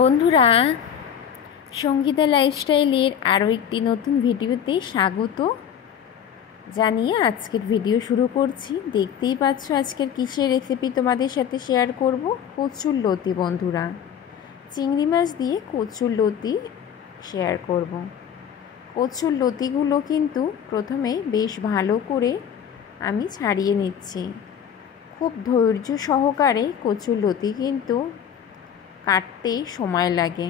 বন্ধুরা, সঙ্গীতা লাইফস্টাইলের আরও একটি নতুন ভিডিওতে স্বাগত জানিয়ে আজকের ভিডিও শুরু করছি। দেখতেই পাচ্ছ আজকের কিসের রেসিপি তোমাদের সাথে শেয়ার করব। কচুর লতি বন্ধুরা, চিংড়ি মাছ দিয়ে কচুর লতি শেয়ার করব। কচুর লতিগুলো কিন্তু প্রথমে বেশ ভালো করে আমি ছাড়িয়ে নিচ্ছি। খুব ধৈর্য সহকারে কচুর লতি কিন্তু কাটতে সময় লাগে।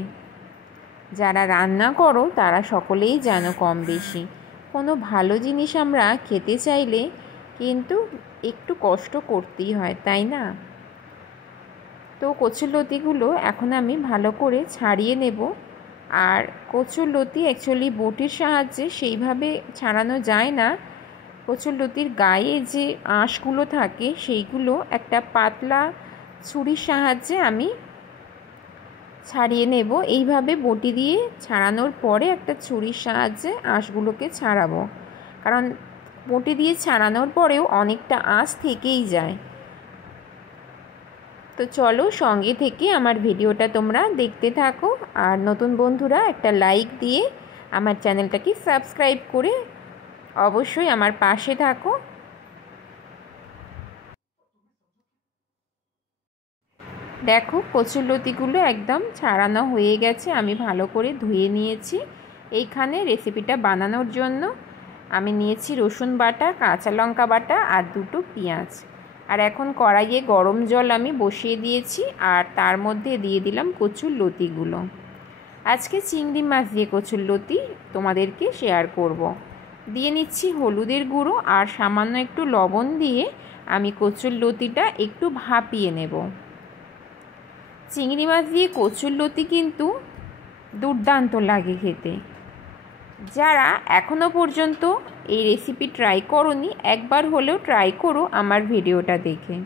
যারা রান্না করো তারা সকলেই জানো কম বেশি কোনো ভালো জিনিস আমরা খেতে চাইলে কিন্তু একটু কষ্ট করতেই হয়, তাই না? তো কচুর লতিগুলো এখন আমি ভালো করে ছাড়িয়ে নেব। আর কচুর লতি অ্যাকচুয়ালি বটির সাহায্যে সেইভাবে ছাড়ানো যায় না। কচুর লতির গায়ে যে আঁশগুলো থাকে সেইগুলো একটা পাতলা ছুরির সাহায্যে আমি ছাড়িয়ে নেব। এইভাবে বটি দিয়ে ছাড়ানোর পরে একটা ছুরির সাহায্যে আঁশগুলোকে ছাড়াবো, কারণ বটি দিয়ে ছাড়ানোর পরেও অনেকটা আঁশ থেকেই যায়। তো চলো সঙ্গে থেকে আমার ভিডিওটা তোমরা দেখতে থাকো। আর নতুন বন্ধুরা একটা লাইক দিয়ে আমার চ্যানেলটাকে সাবস্ক্রাইব করে অবশ্যই আমার পাশে থাকো। দেখো কচুর লতিগুলো একদম ছাড়ানো হয়ে গেছে, আমি ভালো করে ধুয়ে নিয়েছি। এইখানে রেসিপিটা বানানোর জন্য আমি নিয়েছি রসুন বাটা, কাঁচা লঙ্কা বাটা আর দুটো পেঁয়াজ। আর এখন কড়াইয়ে গরম জল আমি বসিয়ে দিয়েছি আর তার মধ্যে দিয়ে দিলাম কচুর লতিগুলো। আজকে চিংড়ি মাছ দিয়ে কচুর লতি তোমাদেরকে শেয়ার করব। দিয়ে নিচ্ছি হলুদের গুঁড়ো আর সামান্য একটু লবণ দিয়ে আমি কচুর লতিটা একটু ভাপিয়ে নেব। চিংড়ি মাছ দিয়ে কচুর লতি কিন্তু দুর্দান্ত লাগে খেতে। যারা এখনও পর্যন্ত এই রেসিপি ট্রাই করোনি, একবার হলেও ট্রাই করো আমার ভিডিওটা দেখে।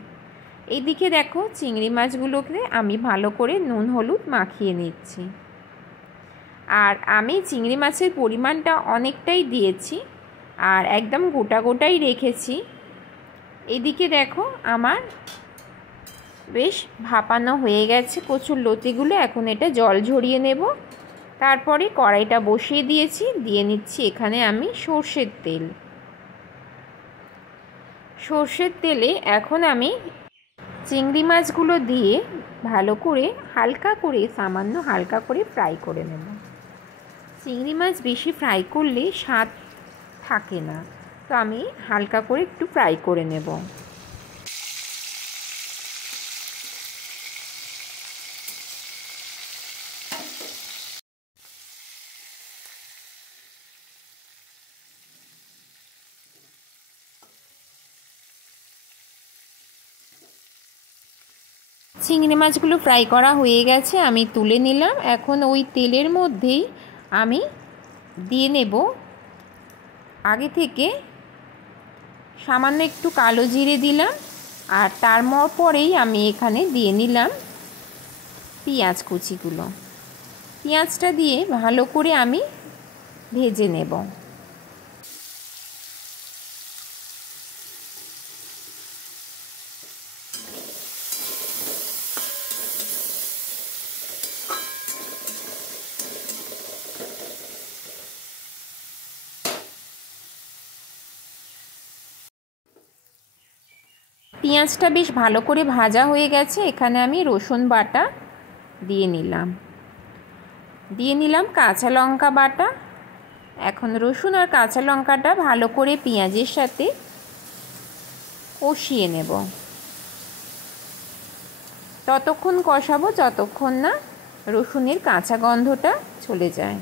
এইদিকে দেখো চিংড়ি মাছগুলোকে আমি ভালো করে নুন হলুদ মাখিয়ে নিচ্ছি। আর আমি চিংড়ি মাছের পরিমাণটা অনেকটাই দিয়েছি আর একদম গোটা গোটাই রেখেছি। এদিকে দেখো আমার বেশ ভাপানো হয়ে গেছে কচুর লতিগুলো। এখন এটা জল ঝরিয়ে নেব। তারপরে কড়াইটা বসিয়ে দিয়েছি, দিয়ে নিচ্ছি এখানে আমি সর্ষের তেল। সর্ষের তেলে এখন আমি চিংড়ি মাছগুলো দিয়ে ভালো করে সামান্য হালকা করে ফ্রাই করে নেব। চিংড়ি মাছ বেশি ফ্রাই করলে স্বাদ থাকে না, তো আমি হালকা করে একটু ফ্রাই করে নেব। চিংড়ি মাছগুলো ফ্রাই করা হয়ে গেছে, আমি তুলে নিলাম। এখন ওই তেলের মধ্যেই আমি দিয়ে নেব আগে থেকে সামান্য একটু কালো জিরে দিলাম। আর তার পরেই আমি এখানে দিয়ে নিলাম পেঁয়াজ কুচিগুলো। পেঁয়াজটা দিয়ে ভালো করে আমি ভেজে নেব। পেঁয়াজটা বেশ ভালো করে ভাজা হয়ে গেছে। এখানে আমি রসুন বাটা দিয়ে নিলাম কাঁচা লঙ্কা বাটা। এখন রসুন আর কাঁচা লঙ্কাটা ভালো করে পেঁয়াজের সাথে কষিয়ে নেব। ততক্ষণ কষাবো যতক্ষণ না রসুনের কাঁচা গন্ধটা চলে যায়।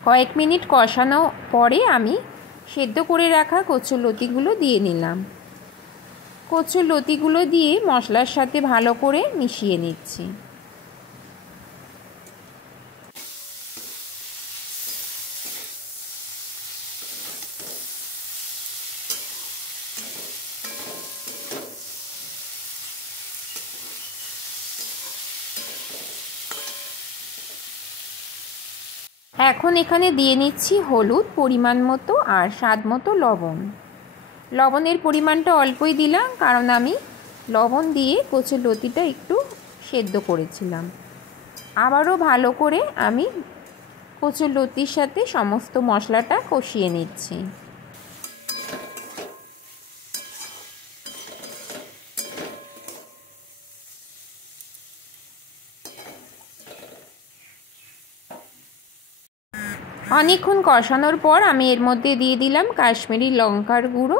কয়েক মিনিট কষানো পরে আমি সেদ্ধ করে রাখা কচুর লতিগুলো দিয়ে নিলাম। কচুর লতিগুলো দিয়ে মশলার সাথে ভালো করে মিশিয়ে নিচ্ছি। এখন এখানে দিয়ে নিচ্ছি হলুদ পরিমাণ মতো আর স্বাদ মতো লবণ। লবণের পরিমাণটা অল্পই দিলাম, কারণ আমি লবণ দিয়ে কচুরলতিটা একটু সেদ্ধ করেছিলাম। আবারও ভালো করে আমি কচুরলতির সাথে সমস্ত মশলাটা কষিয়ে নিচ্ছি। অনেকক্ষণ কষানোর পর আমি এর মধ্যে দিয়ে দিলাম কাশ্মীরি লঙ্কার গুঁড়ো,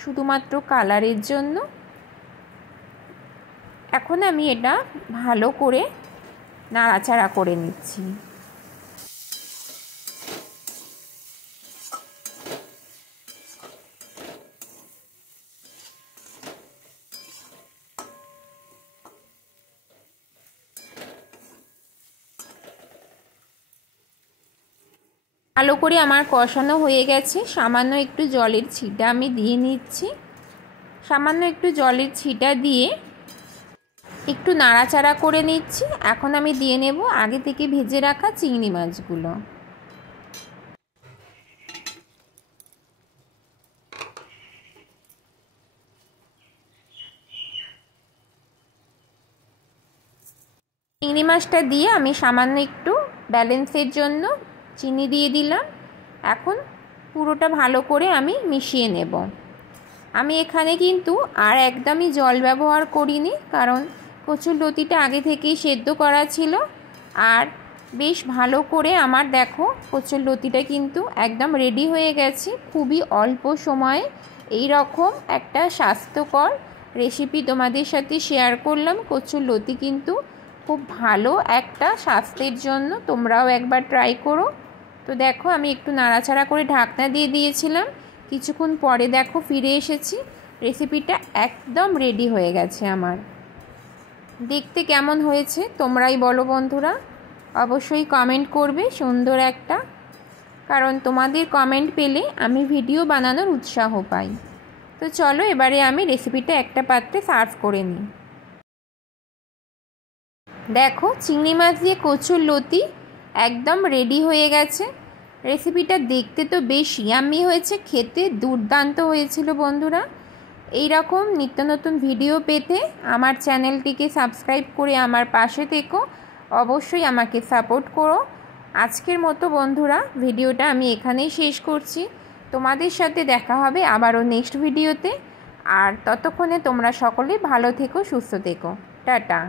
শুধুমাত্র কালারের জন্য। এখন আমি এটা ভালো করে নাড়াচাড়া করে নিচ্ছি। ভালো করে আমার কষানো হয়ে গেছে। সামান্য একটু জলের ছিটা আমি দিয়ে নিচ্ছি। সামান্য একটু জলের ছিটা দিয়ে একটু নাড়াচাড়া করে নিচ্ছি। এখন আমি দিয়ে নেব আগে থেকে ভেজে রাখা চিংড়ি মাছগুলো। চিংড়ি মাছটা দিয়ে আমি সামান্য একটু ব্যালেন্সের জন্য চিনি দিয়ে দিলাম। এখন পুরোটা ভালো করে আমি মিশিয়ে নেব। আমি এখানে কিন্তু আর একদমই জল ব্যবহার করিনি, কারণ কচুরলতিটা আগে থেকেই সেদ্ধ করা ছিল। আর বেশ ভালো করে আমার দেখো কচুরলতিটা কিন্তু একদম রেডি হয়ে গেছে। খুবই অল্প সময়ে এই রকম একটা স্বাস্থ্যকর রেসিপি তোমাদের সাথে শেয়ার করলাম। কচুরলতি কিন্তু খুব ভালো একটা স্বাস্থ্যের জন্য, তোমরাও একবার ট্রাই করো। তো দেখো আমি একটু নাড়াচাড়া করে ঢাকনা দিয়ে দিয়েছিলাম, কিছুক্ষণ পরে দেখো ফিরে এসেছি। রেসিপিটা একদম রেডি হয়ে গেছে আমার। দেখতে কেমন হয়েছে তোমরাই বলো বন্ধুরা, অবশ্যই কমেন্ট করবে সুন্দর একটা, কারণ তোমাদের কমেন্ট পেলে আমি ভিডিও বানানোর উৎসাহ পাই। তো চলো এবারে আমি রেসিপিটা একটা পাত্রে সার্ভ করে নিই। দেখো চিংড়ি মাছ দিয়ে কচুরলতি একদম রেডি হয়ে গেছে। রেসিপিটা দেখতে তো বেশ ইয়াম্মি হয়েছে, খেতে দুর্দান্ত হয়েছিল বন্ধুরা। এই রকম নিত্য নতুন ভিডিও পেতে আমার চ্যানেলটিকে সাবস্ক্রাইব করে আমার পাশে থেকো, অবশ্যই আমাকে সাপোর্ট করো। আজকের মতো বন্ধুরা ভিডিওটা আমি এখানেই শেষ করছি। তোমাদের সাথে দেখা হবে আবারও নেক্সট ভিডিওতে। আর ততক্ষণে তোমরা সকলে ভালো থেকো, সুস্থ থেকো। টাটা।